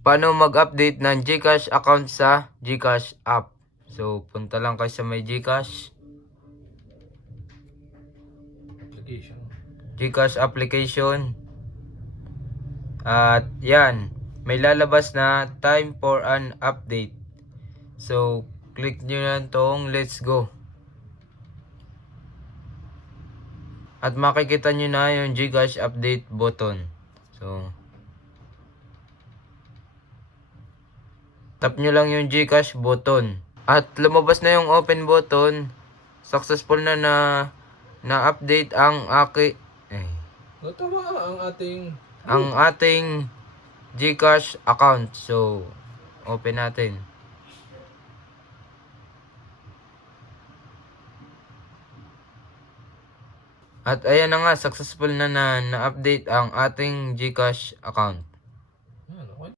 paano mag-update ng GCash account sa GCash app. So, punta lang kayo sa may GCash. GCash application. At yan, may lalabas na time for an update. So, click nyo na tong let's go. At makikita nyo na yung GCash update button. So, tap nyo lang yung GCash button. At lumabas na yung open button. Successful na na-update ang Tama ang ating GCash account. So, open natin. At ayan na nga, successful na na-update ang ating GCash account.